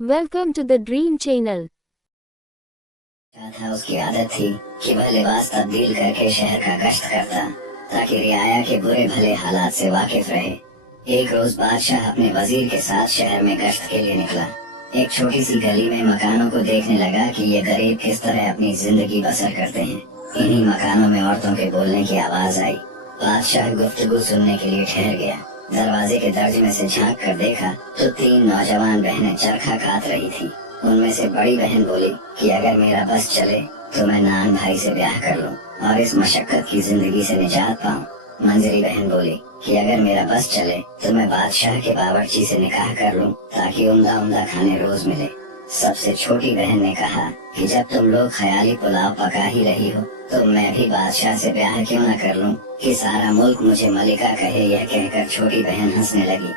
Welcome to the Dream Channel. था उसकी आदत थी कि वह लिबास तब्दील करके शहर का गश्त करता ताकि रियाया के बुरे भले हालात से वाकिफ रहे। एक रोज बादशाह अपने वजीर के साथ शहर में गश्त के लिए निकला। एक छोटी सी गली में मकानों को देखने लगा कि ये गरीब किस तरह अपनी जिंदगी बसर करते हैं। इन्हीं मकानों में औरतों के बोलने की आवाज आई। बादशाह गुफ्तगू सुनने के लिए ठहर गया। दरवाजे के दर्ज में से झांक कर देखा तो 3 नौजवान बहनें चरखा काट रही थी। उनमें से बड़ी बहन बोली कि अगर मेरा बस चले तो मैं नान भाई से ब्याह कर लूं और इस मशक्कत की जिंदगी से निजात पाऊं। मंजरी बहन बोली कि अगर मेरा बस चले तो मैं बादशाह के बावर्ची से निकाह कर लूं ताकि उम्दा उम्दा खाने रोज मिले। सबसे छोटी बहन ने कहा कि जब तुम लोग ख्याली पुलाव पका ही रही हो तो मैं भी बादशाह से ब्याह क्यों न कर लूं कि सारा मुल्क मुझे मलिका कहे। यह कहकर छोटी बहन हंसने लगी।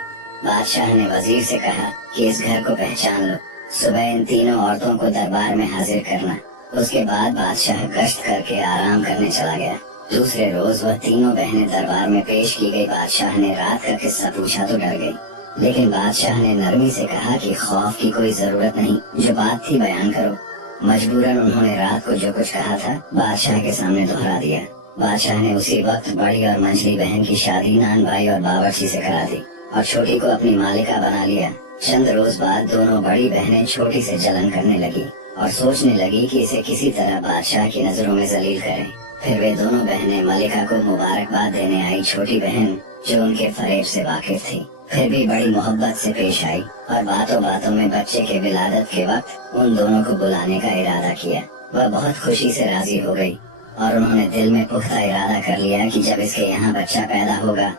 बादशाह ने वजीर से कहा कि इस घर को पहचान लो। सुबह इन तीनों औरतों को दरबार में हाजिर करना। उसके बाद बादशाह गश्त करके आराम करने चला गया। दूसरे रोज वह तीनों बहनें दरबार में पेश की गई। बादशाह ने रात का किस्सा पूछा तो डर गई, लेकिन बादशाह ने नरमी से कहा कि खौफ की कोई जरूरत नहीं, जो बात थी बयान करो। मजबूरन उन्होंने रात को जो कुछ कहा था बादशाह के सामने दोहरा दिया। बादशाह ने उसी वक्त बड़ी और मंझली बहन की शादी नान भाई और बावर्ची से करा दी और छोटी को अपनी मालिका बना लिया। चंद रोज बाद दोनों बड़ी बहनें छोटी से जलन करने लगी और सोचने लगी कि इसे किसी तरह बादशाह की नजरों में जलील करें। फिर वे दोनों बहनें मलिका को मुबारकबाद देने आई। छोटी बहन जो उनके फरेब से वाकिफ थी फिर भी बड़ी मोहब्बत से पेश आई और बातों बातों में बच्चे के विलादत के वक्त उन दोनों को बुलाने का इरादा किया। वह बहुत खुशी से राजी हो गई और उन्होंने दिल में पुख्ता इरादा कर लिया कि जब इसके यहाँ बच्चा पैदा होगा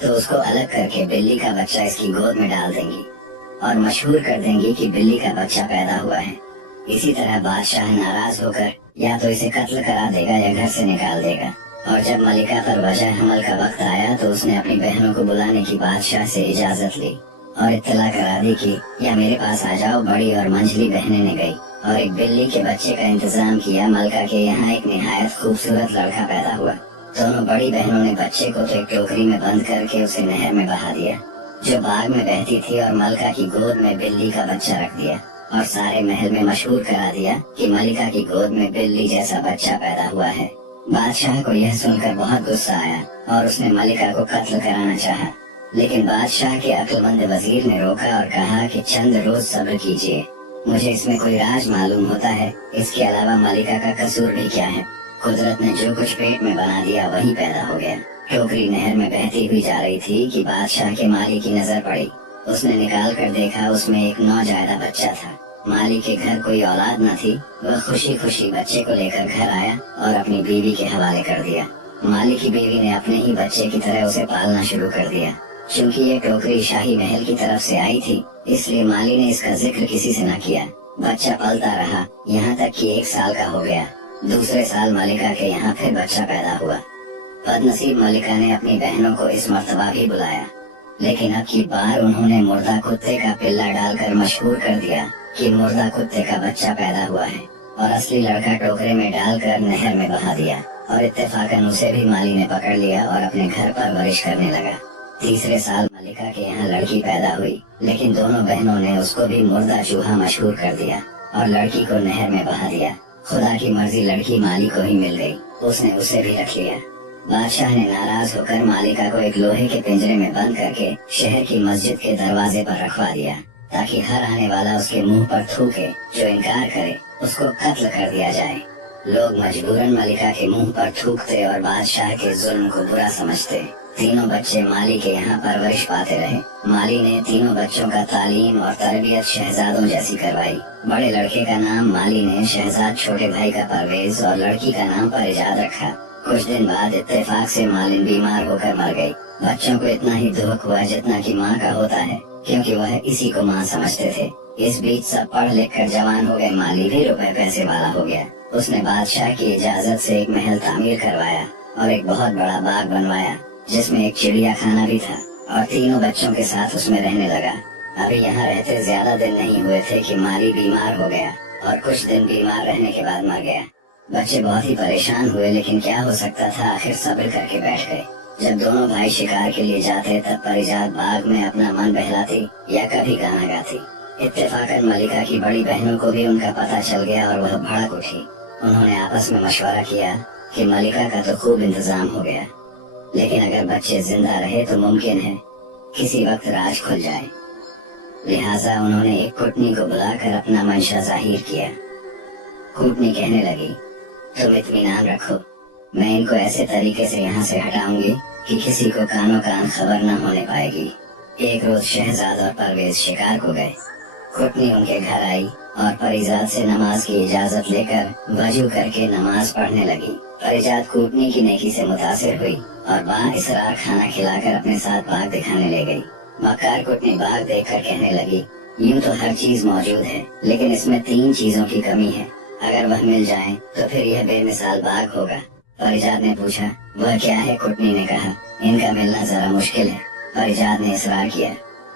तो उसको अलग करके बिल्ली का बच्चा इसकी गोद में डाल देंगी और मशहूर कर देंगी कि बिल्ली का बच्चा पैदा हुआ है। इसी तरह बादशाह नाराज होकर या तो इसे कत्ल करा देगा या घर से निकाल देगा। और जब मलिका पर वजह हमल का वक्त आया तो उसने अपनी बहनों को बुलाने की बादशाह से इजाजत ली और इत्तला करा दी कि या मेरे पास आ जाओ। बड़ी और मंझली बहनें ने गई और एक बिल्ली के बच्चे का इंतजाम किया। मलिका के यहाँ एक निहायत खूबसूरत लड़का पैदा हुआ। दोनों बड़ी बहनों ने बच्चे को तो एक टोकरी में बंद करके उसे नहर में बहा दिया जो बाग में बहती थी और मलिका की गोद में बिल्ली का बच्चा रख दिया और सारे महल में मशहूर करा दिया कि मलिका की गोद में बिल्ली जैसा बच्चा पैदा हुआ है। बादशाह को यह सुनकर बहुत गुस्सा आया और उसने मलिका को कत्ल कराना चाहा, लेकिन बादशाह के अक्लमंद वजीर ने रोका और कहा कि चंद रोज सब्र कीजिए, मुझे इसमें कोई राज मालूम होता है। इसके अलावा मलिका का कसूर भी क्या है? कुदरत ने जो कुछ पेट में बना दिया वही पैदा हो गया। टोकरी नहर में बहती हुई जा रही थी कि बादशाह के माली की नजर पड़ी। उसने निकाल कर देखा, उसमें एक नौजायदा बच्चा था। माली के घर कोई औलाद न थी। वह खुशी खुशी बच्चे को लेकर घर आया और अपनी बीवी के हवाले कर दिया। माली की बीवी ने अपने ही बच्चे की तरह उसे पालना शुरू कर दिया। चूँकि ये टोकरी शाही महल की तरफ से आई थी इसलिए माली ने इसका जिक्र किसी से न किया। बच्चा पलता रहा यहाँ तक कि 1 साल का हो गया। दूसरे साल मलिका के यहाँ फिर बच्चा पैदा हुआ। बदनसीब मलिका ने अपनी बहनों को इस मर्तबा भी बुलाया, लेकिन अब की बार उन्होंने मुर्दा कुत्ते का पिल्ला डालकर मशहूर कर दिया कि मुर्दा कुत्ते का बच्चा पैदा हुआ है और असली लड़का टोकरे में डालकर नहर में बहा दिया और इत्तेफाकन उसे भी माली ने पकड़ लिया और अपने घर परवरिश करने लगा। तीसरे साल मलिका के यहाँ लड़की पैदा हुई, लेकिन दोनों बहनों ने उसको भी मुर्दा चूहा मशहूर कर दिया और लड़की को नहर में बहा दिया। खुदा की मर्जी लड़की माली को ही मिल गई, उसने उसे भी रख लिया। बादशाह ने नाराज होकर मालिका को एक लोहे के पिंजरे में बंद करके शहर की मस्जिद के दरवाजे पर रखवा दिया ताकि हर आने वाला उसके मुंह पर थूके। जो इनकार करे उसको कत्ल कर दिया जाए। लोग मजबूरन मलिका के मुंह पर थूकते और बादशाह के जुल्म को बुरा समझते। तीनों बच्चे माली के यहाँ परवरिश पाते रहे। माली ने तीनों बच्चों का तालीम और तरबियत शहजादों जैसी करवाई। बड़े लड़के का नाम माली ने शहजाद छोटे भाई का परवेज और लड़की का नाम परिजाद रखा। कुछ दिन बाद इत्तेफाक से मालिन बीमार होकर मर गई। बच्चों को इतना ही दुख हुआ जितना कि माँ का होता है, क्योंकि वह इसी को माँ समझते थे। इस बीच सब पढ़ लिख कर जवान हो गए। माली भी रुपए पैसे वाला हो गया। उसने बादशाह की इजाजत से एक महल तामीर करवाया और एक बहुत बड़ा बाग बनवाया जिसमें एक चिड़िया खाना भी था और तीनों बच्चों के साथ उसमें रहने लगा। अभी यहाँ रहते ज्यादा दिन नहीं हुए थे कि माली बीमार हो गया और कुछ दिन बीमार रहने के बाद मर गया। बच्चे बहुत ही परेशान हुए, लेकिन क्या हो सकता था, आखिर सब्र करके बैठ गए। जब दोनों भाई शिकार के लिए जाते तब परिजात बाग में अपना मन बहलाती या कभी गाना गाती। इत्तेफाकन मलिका की बड़ी बहनों को भी उनका पता चल गया और वह भड़क उठी। उन्होंने आपस में मशवरा किया कि मलिका का तो खूब इंतजाम हो गया, लेकिन अगर बच्चे जिंदा रहे तो मुमकिन है किसी वक्त राज खुल जाए। लिहाजा उन्होंने एक कुटनी को बुलाकर अपना मंशा जाहिर किया। कुटनी कहने लगी, तुम इत्मीनान रखो, मैं इनको ऐसे तरीके से यहाँ से हटाऊंगी कि किसी को कानों कान खबर न होने पाएगी। एक रोज शहजाद और परवेज शिकार को गए। कुटनी उनके घर आई और परिजात से नमाज की इजाजत लेकर वजू करके नमाज पढ़ने लगी। परिजात कुटनी की नेकी से मुतासिर हुई और बाइसरार खाना खिलाकर अपने साथ बाग दिखाने ले गई। मक्कार कुटनी बाग देखकर कहने लगी, यूं तो हर चीज मौजूद है, लेकिन इसमें 3 चीजों की कमी है। अगर वह मिल जाए तो फिर यह बेमिसाल बाग होगा। परिजात ने पूछा, वह क्या है? कुटनी ने कहा, इनका मिलना जरा मुश्किल है। परिजात ने इसरार किया,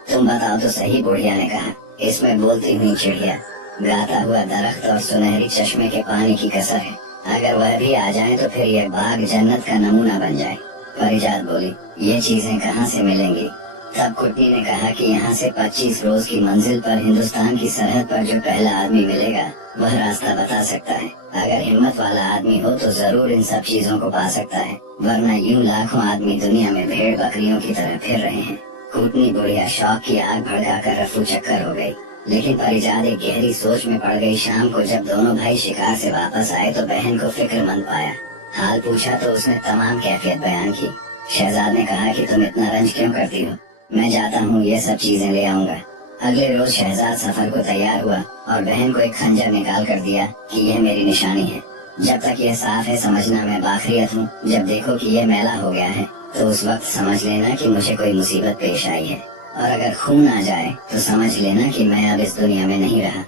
तुम बताओ तो सही। बुढ़िया ने कहा, इसमें बोलती हुई चिड़िया, गाता हुआ दरख्त और सुनहरी चश्मे के पानी की कसर है। अगर वह भी आ जाए तो फिर यह बाग जन्नत का नमूना बन जाए। परिजात बोली, ये चीजें कहाँ से मिलेंगी? तब कुटनी ने कहा कि यहाँ से 25 रोज की मंजिल पर हिंदुस्तान की सरहद पर जो पहला आदमी मिलेगा वह रास्ता बता सकता है। अगर हिम्मत वाला आदमी हो तो जरूर इन सब चीजों को पा सकता है, वरना यूं लाखों आदमी दुनिया में भेड़ बकरियों की तरह फिर रहे हैं। कुटनी बुढ़िया शौक की आग भड़काकर रफू चक्कर हो गई, लेकिन परिजात एक गहरी सोच में पड़ गई। शाम को जब दोनों भाई शिकार से वापस आए तो बहन को फिक्रमंद पाया। हाल पूछा तो उसने तमाम कैफियत बयान की। शहजाद ने कहा कि तुम इतना रंज क्यों करती हो, मैं जाता हूँ, ये सब चीजें ले आऊंगा। अगले रोज शहजाद सफर को तैयार हुआ और बहन को एक खंजर निकाल कर दिया कि यह मेरी निशानी है। जब तक यह साफ है समझना मैं बाखरियत हूँ, जब देखो कि यह मैला हो गया है तो उस वक्त समझ लेना कि मुझे कोई मुसीबत पेश आई है, और अगर खून आ जाए तो समझ लेना कि मैं अब इस दुनिया में नहीं रहा।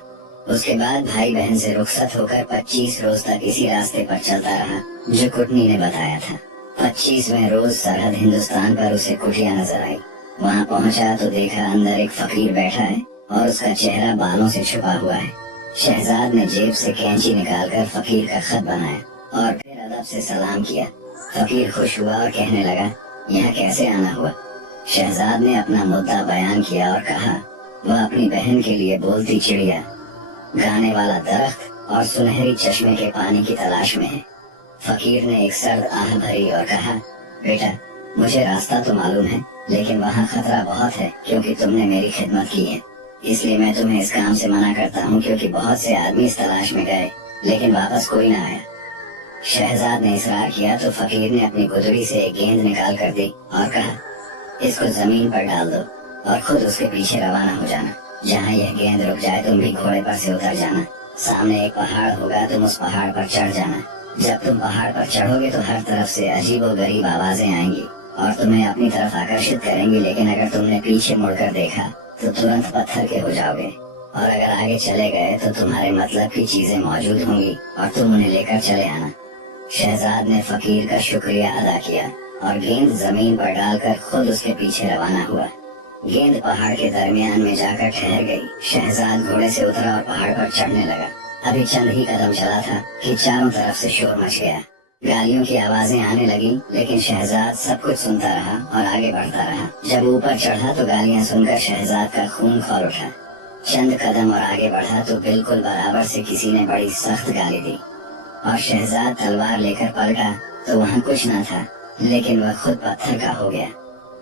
उसके बाद भाई बहन से रुखसत होकर 25 रोज तक इसी रास्ते पर चलता रहा जो कुटनी ने बताया था। 25वें रोज सरहद हिंदुस्तान पर उसे कुटिया नजर आई। वहाँ पहुँचा तो देखा अंदर एक फकीर बैठा है और उसका चेहरा बालों से छुपा हुआ है। शहजाद ने जेब से कैंची निकालकर फकीर का खत बनाया और फिर अदब से सलाम किया। फकीर खुश हुआ और कहने लगा, यहाँ कैसे आना हुआ? शहजाद ने अपना मुद्दा बयान किया और कहा, वह अपनी बहन के लिए बोलती चिड़िया, गाने वाला दरख्त और सुनहरी चश्मे के पानी की तलाश में है। फकीर ने एक सर्द आह भरी और कहा, बेटा मुझे रास्ता तो मालूम है, लेकिन वहाँ खतरा बहुत है क्योंकि तुमने मेरी खिदमत की है, इसलिए मैं तुम्हें इस काम से मना करता हूँ, क्योंकि बहुत से आदमी इस तलाश में गए लेकिन वापस कोई न आया। शहजाद ने इसरार किया तो फकीर ने अपनी गुदड़ी से एक गेंद निकाल कर दी और कहा, इसको जमीन पर डाल दो और खुद उसके पीछे रवाना हो जाना। जहाँ यह गेंद रुक जाए तुम भी घोड़े पर से उतर जाना। सामने एक पहाड़ होगा, तुम उस पहाड़ पर चढ़ जाना। जब तुम पहाड़ पर चढ़ोगे तो हर तरफ से अजीबोगरीब आवाजें आएंगी और तुम्हें अपनी तरफ आकर्षित करेंगी, लेकिन अगर तुमने पीछे मुड़कर देखा तो तुरंत पत्थर के हो जाओगे, और अगर आगे चले गए तो तुम्हारे मतलब की चीजें मौजूद होंगी और तुम उन्हें लेकर चले आना। शहजाद ने फकीर का शुक्रिया अदा किया और गेंद जमीन पर डालकर खुद उसके पीछे रवाना हुआ। गेंद पहाड़ के दरमियान में जाकर ठहर गई। शहजाद घोड़े से उतरा और पहाड़ पर चढ़ने लगा। अभी चंद ही कदम चला था कि चारों तरफ से शोर मच गया। गालियों की आवाजें आने लगी, लेकिन शहजाद सब कुछ सुनता रहा और आगे बढ़ता रहा। जब ऊपर चढ़ा तो गालियां सुनकर शहजाद का खून खौल उठा। चंद कदम और आगे बढ़ा तो बिल्कुल बराबर से किसी ने बड़ी सख्त गाली दी और शहजाद तलवार लेकर पलटा तो वहाँ कुछ न था, लेकिन वह खुद पत्थर का हो गया।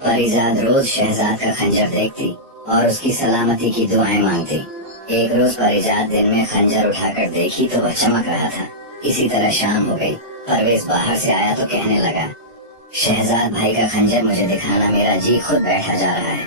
परिजाद रोज शहजाद का खंजर देखती और उसकी सलामती की दुआएं मांगती। एक रोज परिजाद दिन में खंजर उठाकर देखी तो वह चमक रहा था। इसी तरह शाम हो गई। परवेज बाहर से आया तो कहने लगा, शहजाद भाई का खंजर मुझे दिखाना, मेरा जी खुद बैठा जा रहा है।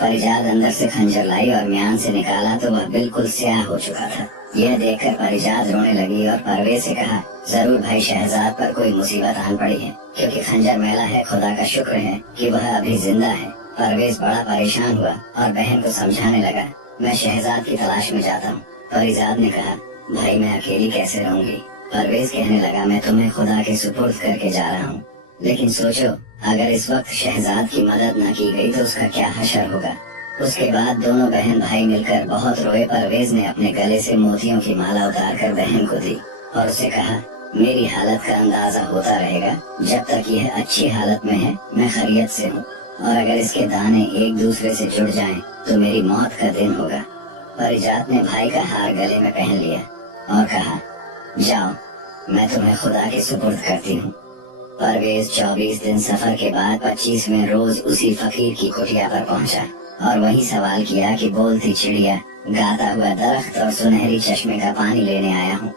परिजाद अंदर से खंजर लाई और म्यान से निकाला तो वह बिल्कुल स्याह हो चुका था। यह देखकर परिजाद रोने लगी और परवेज से कहा, जरूर भाई शहजाद पर कोई मुसीबत आन पड़ी है, क्योंकि खंजर मैला है। खुदा का शुक्र है कि वह अभी जिंदा है। परवेज बड़ा परेशान हुआ और बहन को समझाने लगा, मैं शहजाद की तलाश में जाता हूँ। परिजाद ने कहा, भाई मैं अकेली कैसे रहूंगी? परवेज कहने लगा, मैं तुम्हें खुदा के सुपुर्द करके जा रहा हूँ, लेकिन सोचो अगर इस वक्त शहजाद की मदद न की गई तो उसका क्या हशर होगा। उसके बाद दोनों बहन भाई मिलकर बहुत रोए। परवेज ने अपने गले से मोतियों की माला उतारकर बहन को दी और उसे कहा, मेरी हालत का अंदाजा होता रहेगा, जब तक यह अच्छी हालत में है मैं खैरियत से हूँ, और अगर इसके दाने एक दूसरे से जुड़ जाएं तो मेरी मौत का दिन होगा। परिजात ने भाई का हार गले में पहन लिया और कहा, जाओ, मैं तुम्हें खुदा के सुपुर्द करती हूँ। परवेज 24 दिन सफर के बाद 25वें रोज उसी फकीर की कुटिया पर पहुंचा और वही सवाल किया कि बोलती चिड़िया, गाता हुआ दरख्त और सुनहरी चश्मे का पानी लेने आया हूँ।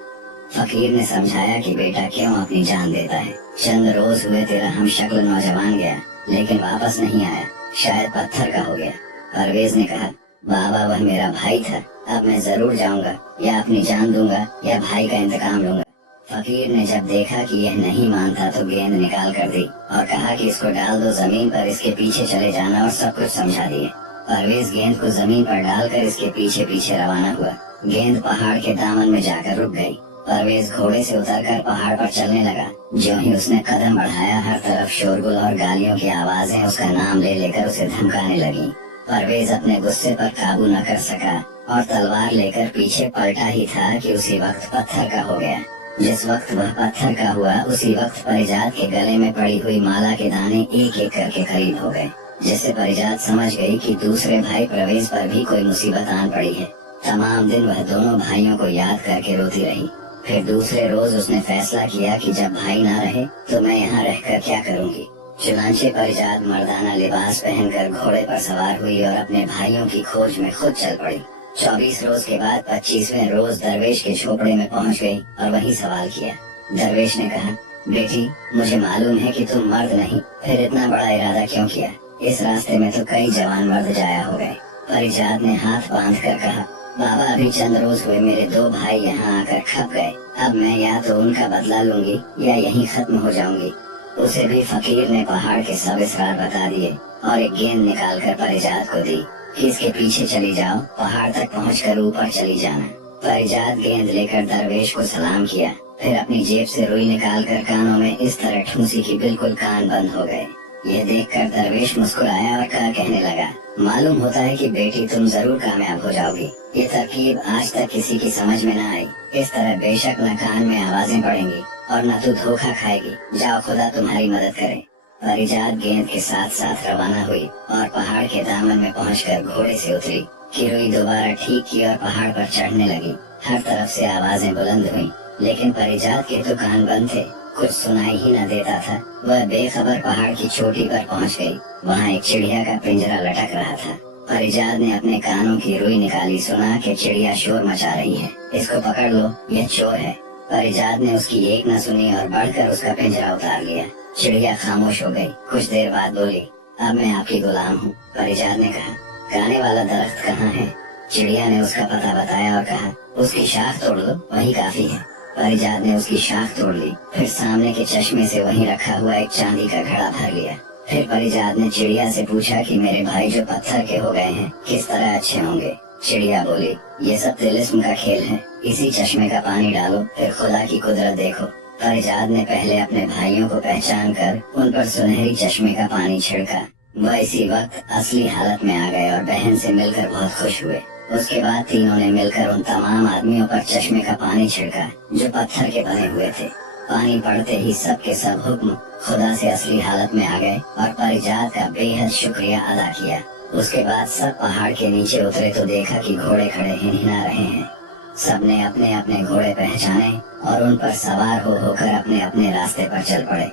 फकीर ने समझाया कि बेटा क्यों अपनी जान देता है, चंद रोज हुए तेरा हम शक्ल नौजवान गया लेकिन वापस नहीं आया, शायद पत्थर का हो गया। परवेज ने कहा, बाबा वह मेरा भाई था, अब मैं जरूर जाऊंगा, या अपनी जान दूंगा या भाई का इंतकाम लूंगा। फकीर ने जब देखा कि यह नहीं मानता तो गेंद निकाल कर दी और कहा कि इसको डाल दो जमीन पर, इसके पीछे चले जाना, और सब कुछ समझा दिए। परवेज गेंद को जमीन पर डालकर इसके पीछे पीछे रवाना हुआ। गेंद पहाड़ के दामन में जाकर रुक गई। परवेज घोड़े से उतरकर पहाड़ पर चलने लगा। जो ही उसने कदम बढ़ाया, हर तरफ शोरगुल और गालियों की आवाजें उसका नाम ले लेकर उसे धमकाने लगी। परवेज अपने गुस्से पर काबू न कर सका और तलवार लेकर पीछे पलटा ही था कि उसी वक्त पत्थर का हो गया। जिस वक्त वह पत्थर का हुआ, उसी वक्त परिजात के गले में पड़ी हुई माला के दाने एक एक करके करीब हो गए, जिससे परिजात समझ गई कि दूसरे भाई परवेज पर भी कोई मुसीबत आन पड़ी है। तमाम दिन वह दोनों भाइयों को याद करके रोती रही। फिर दूसरे रोज उसने फैसला किया कि जब भाई ना रहे तो मैं यहाँ रहकर क्या करूँगी। चुनांचे परिजात मर्दाना लिबास पहनकर घोड़े पर सवार हुई और अपने भाइयों की खोज में खुद चल पड़ी। 24 रोज के बाद 25वें रोज दरवेश के झोपड़े में पहुंच गई और वही सवाल किया। दरवेश ने कहा, बेटी, मुझे मालूम है कि तुम मर्द नहीं, फिर इतना बड़ा इरादा क्यों किया? इस रास्ते में तो कई जवान मर्द जाया हो गए। परिजात ने हाथ बांध कर कहा, बाबा, अभी चंद रोज हुए मेरे दो भाई यहाँ आकर खप गए, अब मैं या तो उनका बदला लूंगी या यहीं खत्म हो जाऊंगी। उसे भी फकीर ने पहाड़ के सब इसरार बता दिए और एक गेंद निकालकर परिजात को दी कि इसके पीछे चली जाओ, पहाड़ तक पहुंचकर ऊपर चली जाना। परिजात गेंद लेकर दरवेश को सलाम किया, फिर अपनी जेब से रुई निकालकर कानों में इस तरह ठूंसी कि बिल्कुल कान बंद हो गए। यह देखकर दरवेश मुस्कुराया और कहने लगा, मालूम होता है कि बेटी तुम जरूर कामयाब हो जाओगी। ये तरकीब आज तक किसी की समझ में न आई। इस तरह बेशक न कान में आवाजें पड़ेंगी और न तू धोखा खाएगी। जाओ, खुदा तुम्हारी मदद करे। परिजात गेंद के साथ साथ रवाना हुई और पहाड़ के दामन में पहुंचकर घोड़े से उतरी। रुई दोबारा ठीक की और पहाड़ पर चढ़ने लगी। हर तरफ से आवाजें बुलंद हुई, लेकिन परिजात के तो कान बंद थे, कुछ सुनाई ही न देता था। वह बेखबर पहाड़ की चोटी पर पहुंच गई। वहाँ एक चिड़िया का पिंजरा लटक रहा था। परिजात ने अपने कानों की रुई निकाली, सुना कि चिड़िया शोर मचा रही है, इसको पकड़ लो, यह चोर है। परिजात ने उसकी एक न सुनी और बढ़कर उसका पिंजरा उतार लिया। चिड़िया खामोश हो गई। कुछ देर बाद बोली, अब मैं आपकी गुलाम हूँ। परिजात ने कहा, गाने वाला दरख्त कहाँ है? चिड़िया ने उसका पता बताया और कहा, उसकी शाख तोड़ लो, वही काफी है। परिजात ने उसकी शाख तोड़ ली, फिर सामने के चश्मे से वहीं रखा हुआ एक चांदी का घड़ा भर लिया। फिर परिजात ने चिड़िया से पूछा कि मेरे भाई जो पत्थर के हो गए हैं किस तरह अच्छे होंगे। चिड़िया बोली, ये सब तिलिस्म का खेल है, इसी चश्मे का पानी डालो, फिर खुदा की कुदरत देखो। परिजात ने पहले अपने भाइयों को पहचान कर उन पर सुनहरी चश्मे का पानी छिड़का। वह इसी वक्त असली हालत में आ गए और बहन से मिलकर बहुत खुश हुए। उसके बाद तीनों ने मिलकर उन तमाम आदमियों पर चश्मे का पानी छिड़का जो पत्थर के बने हुए थे। पानी पड़ते ही सब के सब हुक्म खुदा से असली हालत में आ गए और परिजात का बेहद शुक्रिया अदा किया। उसके बाद सब पहाड़ के नीचे उतरे तो देखा कि घोड़े खड़े हिनहिना रहे हैं। सबने अपने अपने घोड़े पहचाने और उन पर सवार होकर अपने अपने रास्ते पर चल पड़े।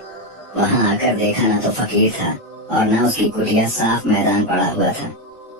वहाँ आकर देखा न तो फकीर था और न उसकी कुटिया, साफ मैदान पड़ा हुआ था।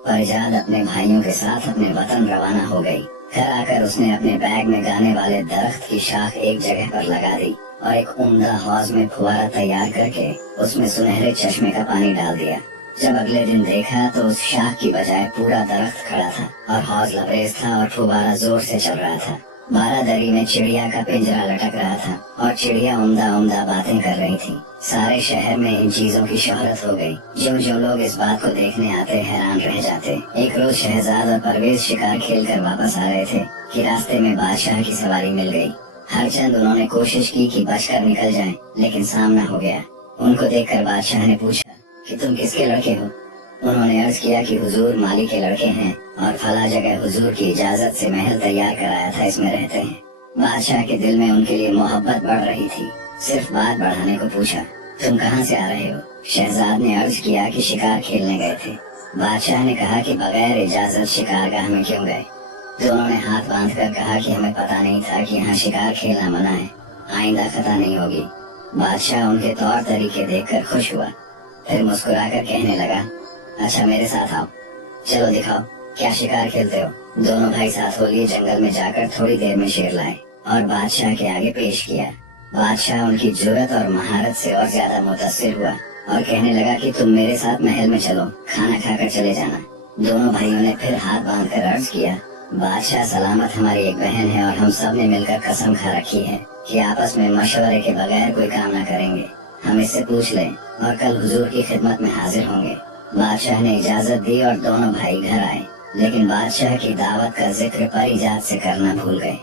परिजात अपने भाइयों के साथ अपने वतन रवाना हो गई। घर आकर उसने अपने बैग में गाने वाले दरख्त की शाख एक जगह पर लगा दी और एक उम्दा हौज में फुवारा तैयार करके उसमें सुनहरे चश्मे का पानी डाल दिया। जब अगले दिन देखा तो उस शाख की बजाय पूरा दरख्त खड़ा था और हौज लबरेज था और फुवारा जोर से चल रहा था। बारादरी में चिड़िया का पिंजरा लटक रहा था और चिड़िया उम्दा उम्दा बातें कर रही थी। सारे शहर में इन चीजों की शोहरत हो गई। जो लोग इस बात को देखने आते हैरान रह जाते। एक रोज शहजाद और परवेज शिकार खेल कर वापस आ रहे थे कि रास्ते में बादशाह की सवारी मिल गई। हरचंद उन्होंने कोशिश की कि बचकर निकल जाएं, लेकिन सामना हो गया। उनको देखकर बादशाह ने पूछा कि तुम किसके लड़के हो? उन्होंने अर्ज किया कि हुजूर माली के लड़के हैं और फला जगह हुजूर की इजाजत से महल तैयार कराया था, इसमें रहते हैं। बादशाह के दिल में उनके लिए मोहब्बत बढ़ रही थी। सिर्फ बात बढ़ाने को पूछा, तुम कहाँ से आ रहे हो? शहजाद ने अर्ज किया कि शिकार खेलने गए थे। बादशाह ने कहा कि बगैर इजाजत शिकारगाह में क्यों गए? दोनों ने हाथ बांधकर कहा कि हमें पता नहीं था कि यहाँ शिकार खेलना मना है, आइंदा खता नहीं होगी। बादशाह उनके तौर तरीके देखकर खुश हुआ, फिर मुस्कुराकर कहने लगा, अच्छा मेरे साथ आओ, चलो दिखाओ क्या शिकार खेलते हो। दोनों भाई साथ हो लिए जंगल में जाकर थोड़ी देर में शेर लाए और बादशाह के आगे पेश किया। बादशाह उनकी जुर्रत और महारत से और ज्यादा मुतासिर हुआ और कहने लगा कि तुम मेरे साथ महल में चलो, खाना खाकर चले जाना। दोनों भाइयों ने फिर हाथ बांधकर अर्ज किया, बादशाह सलामत हमारी एक बहन है और हम सब ने मिलकर कसम खा रखी है कि आपस में मशवरे के बगैर कोई काम न करेंगे। हम इससे पूछ लें और कल हुजूर की खिदमत में हाजिर होंगे। बादशाह ने इजाजत दी और दोनों भाई घर आए, लेकिन बादशाह की दावत का जिक्र परिजात से करना भूल गए।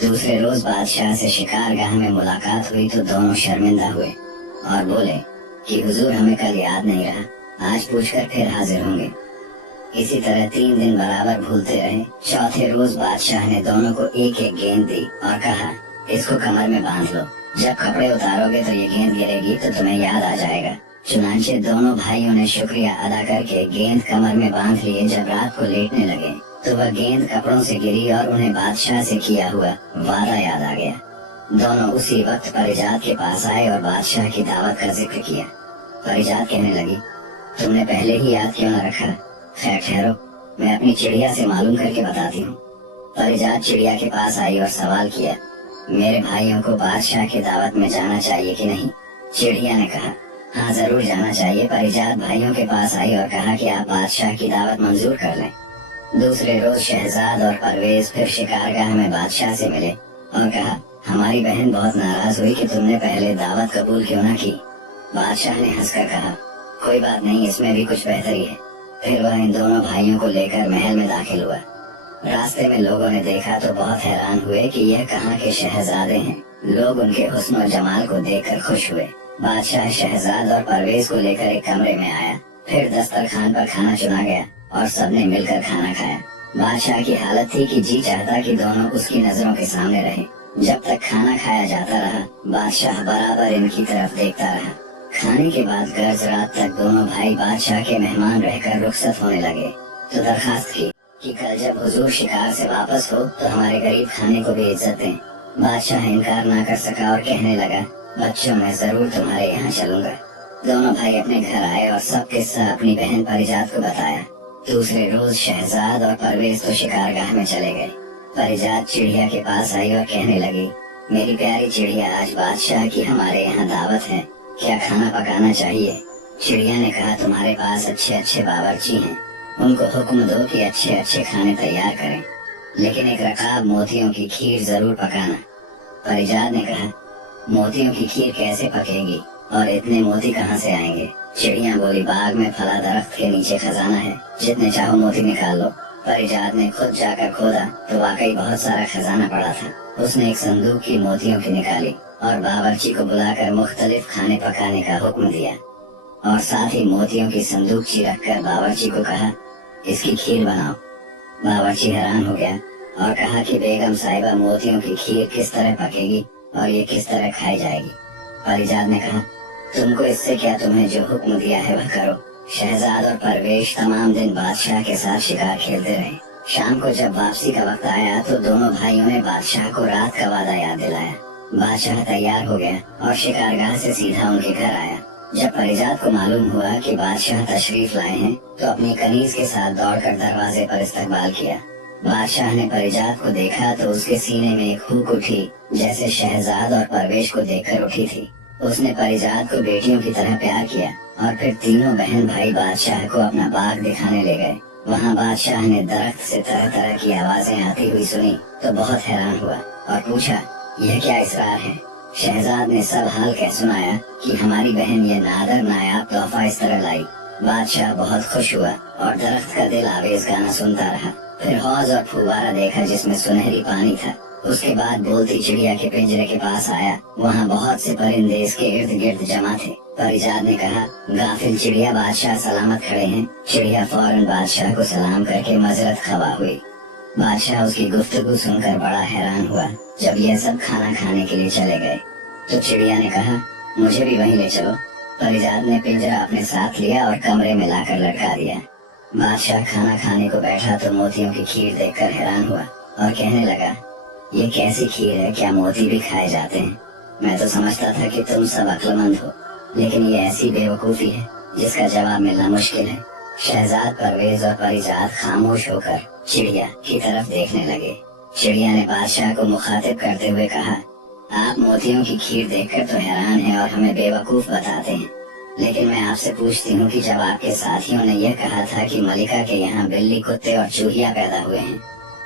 दूसरे रोज बादशाह से शिकारगाह में मुलाकात हुई तो दोनों शर्मिंदा हुए और बोले कि हुजूर हमें कल याद नहीं रहा, आज पूछकर फिर हाजिर होंगे। इसी तरह 3 दिन बराबर भूलते रहे। चौथे रोज बादशाह ने दोनों को एक एक गेंद दी और कहा, इसको कमर में बांध लो, जब कपड़े उतारोगे तो ये गेंद गिरेगी तो तुम्हें याद आ जाएगा। चुनांचे दोनों भाइयों ने शुक्रिया अदा करके गेंद कमर में बांध लिए। जब रात को लेटने लगे तो वह गेंद कपड़ों से गिरी और उन्हें बादशाह से किया हुआ वादा याद आ गया। दोनों उसी वक्त परिजात के पास आए और बादशाह की दावत का जिक्र किया। परिजात कहने लगी, तुमने पहले ही याद क्यों न रखा? खैर ठहरो, मैं अपनी चिड़िया से मालूम करके बताती हूँ। परिजात चिड़िया के पास आई और सवाल किया, मेरे भाइयों को बादशाह की दावत में जाना चाहिए कि नहीं? चिड़िया ने कहा, हाँ जरूर जाना चाहिए। परिजात भाइयों के पास आई और कहा कि आप बादशाह की दावत मंजूर कर लें। दूसरे रोज शहजाद और परवेज फिर शिकारगाह में बादशाह से मिले और कहा, हमारी बहन बहुत नाराज हुई कि तुमने पहले दावत कबूल क्यों न की। बादशाह ने हंसकर कहा, कोई बात नहीं, इसमें भी कुछ बेहतरी है। फिर वह इन दोनों भाइयों को लेकर महल में दाखिल हुआ। रास्ते में लोगों ने देखा तो बहुत हैरान हुए कि यह कहाँ के शहजादे हैं। लोग उनके हुस्न और जमाल को देखकर खुश हुए। बादशाह शहजाद और परवेज को लेकर एक कमरे में आया, फिर दस्तरखान पर खाना चुना गया और सबने मिलकर खाना खाया। बादशाह की हालत थी कि जी चाहता कि दोनों उसकी नजरों के सामने रहे। जब तक खाना खाया जाता रहा, बादशाह बराबर इनकी तरफ देखता रहा। खाने के बाद गर्ज रात तक दोनों भाई बादशाह के मेहमान रहकर रुखसत होने लगे तो दरखास्त की कि कल जब हुजूर शिकार से वापस हो तो हमारे गरीब खाने को भी इज्जत दें। बादशाह इनकार ना कर सका और कहने लगा, बच्चों मैं जरूर तुम्हारे यहाँ चलूंगा। दोनों भाई अपने घर आए और सब किस्सा अपनी बहन परिजात को बताया। दूसरे रोज शहजाद और परवेज तो शिकारगाह में चले गए। परिजात चिड़िया के पास आई और कहने लगी, मेरी प्यारी चिड़िया, आज बादशाह की हमारे यहाँ दावत है, क्या खाना पकाना चाहिए? चिड़िया ने कहा, तुम्हारे पास अच्छे अच्छे बावर्ची हैं, उनको हुक्म दो कि अच्छे अच्छे खाने तैयार करें, लेकिन एक रकाब मोतियों की खीर जरूर पकाना। परिजात ने कहा, मोतियों की खीर कैसे पकेगी और इतने मोती कहाँ से आएंगे? चिड़िया बोली, बाग में फला दरख्त के नीचे खजाना है, जितने चाहो मोती निकाल लो। परिजात ने खुद जाकर खोदा तो वाकई बहुत सारा खजाना पड़ा था। उसने एक संदूक की मोतियों की निकाली और बावर्ची को बुलाकर मुख्तलिफ खाने पकाने का हुक्म दिया और साथ ही मोतियों की संदूकची रखकर बावर्ची को कहा, इसकी खीर बनाओ। बावर्ची हैरान हो गया और कहा कि बेगम साहिबा, मोतियों की खीर किस तरह पकेगी और ये किस तरह खाई जाएगी? परिजात ने कहा, तुमको इससे क्या, तुम्हें जो हुक्म दिया है वह करो। शहजाद और परवेश तमाम दिन बादशाह के साथ शिकार खेलते रहे। शाम को जब वापसी का वक्त आया तो दोनों भाइयों ने बादशाह को रात का वादा याद दिलाया। बादशाह तैयार हो गया और शिकारगाह से सीधा उनके घर आया। जब परिजात को मालूम हुआ कि बादशाह तशरीफ लाए हैं तो अपनी कनीज के साथ दौड़कर दरवाजे पर इस्तकबाल किया। बादशाह ने परिजात को देखा तो उसके सीने में एक हुक उठी, जैसे शहजाद और परवेश को देखकर उठी थी। उसने परिजात को बेटियों की तरह प्यार किया और फिर तीनों बहन भाई बादशाह को अपना बाग दिखाने ले गए। वहाँ बादशाह ने दरख्त से तरह तरह की आवाजें आती हुई सुनी तो बहुत हैरान हुआ और पूछा, यह क्या इसरार है? शहजाद ने सब हाल कह सुनाया कि हमारी बहन ये नादर नायाब तोहफा इस तरह लाई। बादशाह बहुत खुश हुआ और दरख्त का दिल आवेज गाना सुनता रहा। फिर हौज और फुवारा देखा जिसमें सुनहरी पानी था। उसके बाद बोलती चिड़िया के पिंजरे के पास आया। वहाँ बहुत से परिंदे इसके इर्द गिर्द जमा थे। परिजात ने कहा, गाफिल चिड़िया, बादशाह सलामत खड़े हैं। चिड़िया फौरन बादशाह को सलाम करके मजरत खवा हुई। बादशाह उसकी गुफ्तगू सुनकर बड़ा हैरान हुआ। जब यह सब खाना खाने के लिए चले गए तो चिड़िया ने कहा, मुझे भी वहीं ले चलो। परिजात ने पिंजरा अपने साथ लिया और कमरे में लाकर लटका दिया। बादशाह खाना खाने को बैठा तो मोतियों की खीर देखकर हैरान हुआ और कहने लगा, ये कैसी खीर है, क्या मोती भी खाए जाते हैं? मैं तो समझता था कि तुम सब अक्लमंद हो, लेकिन ये ऐसी बेवकूफी है जिसका जवाब मिलना मुश्किल है। शहजाद परवेज और परिजात खामोश होकर चिड़िया की तरफ देखने लगे। चिड़िया ने बादशाह को मुखातिब करते हुए कहा, आप मोतियों की खीर देखकर तो हैरान हैं और हमें बेवकूफ बताते हैं, लेकिन मैं आपसे पूछती हूँ कि जब आपके साथियों ने यह कहा था कि मलिका के यहाँ बिल्ली, कुत्ते और चूहिया पैदा हुए हैं,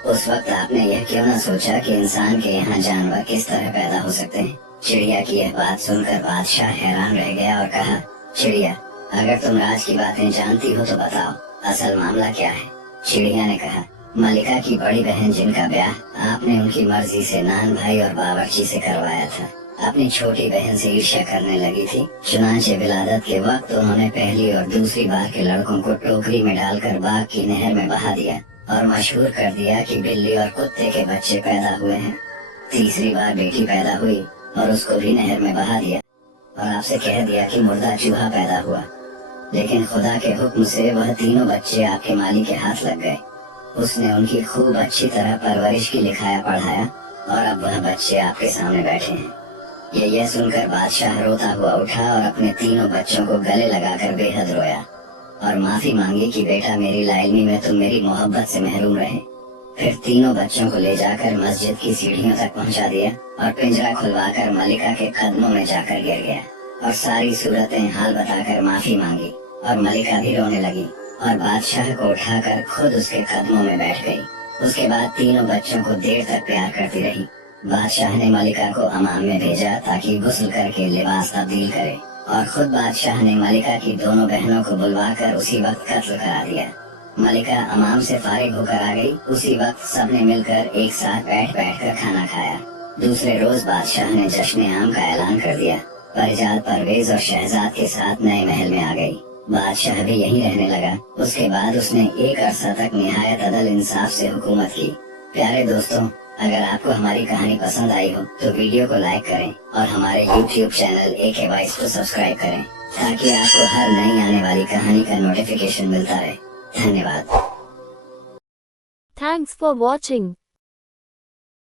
उस वक्त आपने यह क्यों न सोचा कि इंसान के यहाँ जानवर किस तरह पैदा हो सकते हैं? चिड़िया की यह बात सुनकर बादशाह हैरान रह गया और कहा, चिड़िया, अगर तुम राज की बातें जानती हो तो बताओ, असल मामला क्या है? चिड़िया ने कहा, मलिका की बड़ी बहन जिनका ब्याह आपने उनकी मर्जी से नान भाई और बावर्ची से करवाया था, अपनी छोटी बहन से ईर्ष्या करने लगी थी। चुनांचे विलादत के वक्त उन्होंने पहली और दूसरी बार के लड़कों को टोकरी में डालकर बाग की नहर में बहा दिया और मशहूर कर दिया कि बिल्ली और कुत्ते के बच्चे पैदा हुए हैं। तीसरी बार बेटी पैदा हुई और उसको भी नहर में बहा दिया और आपसे कह दिया कि मुर्दा चूहा पैदा हुआ, लेकिन खुदा के हुक्म से वह तीनों बच्चे आपके माली के हाथ लग गए। उसने उनकी खूब अच्छी तरह परवरिश की, लिखाया पढ़ाया और अब वह बच्चे आपके सामने बैठे हैं। यह सुनकर बादशाह रोता हुआ उठा और अपने तीनों बच्चों को गले लगाकर बेहद रोया और माफी मांगी कि बेटा, मेरी लाइल्मी में तुम मेरी मोहब्बत से महरूम रहे। फिर तीनों बच्चों को ले जाकर मस्जिद की सीढ़ियों तक पहुंचा दिया और पिंजरा खुलवाकर मलिका के कदमों में जाकर गिर गया और सारी सूरतें हाल बताकर माफी मांगी और मलिका भी रोने लगी और बादशाह को उठाकर खुद उसके कदमों में बैठ गई। उसके बाद तीनों बच्चों को देर तक प्यार करती रही। बादशाह ने मलिका को अमाम में भेजा ताकि गुस्ल करके लिबास तब्दील करे और खुद बादशाह ने मलिका की दोनों बहनों को बुलवाकर उसी वक्त कत्ल करा दिया। मलिका अमाम से फारिग होकर आ गई। उसी वक्त सबने मिलकर एक साथ बैठ कर खाना खाया। दूसरे रोज बादशाह ने जश्न आम का ऐलान कर दिया। परिजात परवेज और शहजाद के साथ नए महल में आ गई। बादशाह भी यहीं रहने लगा। उसके बाद उसने एक अरसा तक निहायत अदल इंसाफ से हुकूमत की। प्यारे दोस्तों, अगर आपको हमारी कहानी पसंद आई हो तो वीडियो को लाइक करें और हमारे YouTube चैनल AK Voice को सब्सक्राइब करें ताकि आपको हर नई आने वाली कहानी का नोटिफिकेशन मिलता रहे। धन्यवाद। Thanks for watching.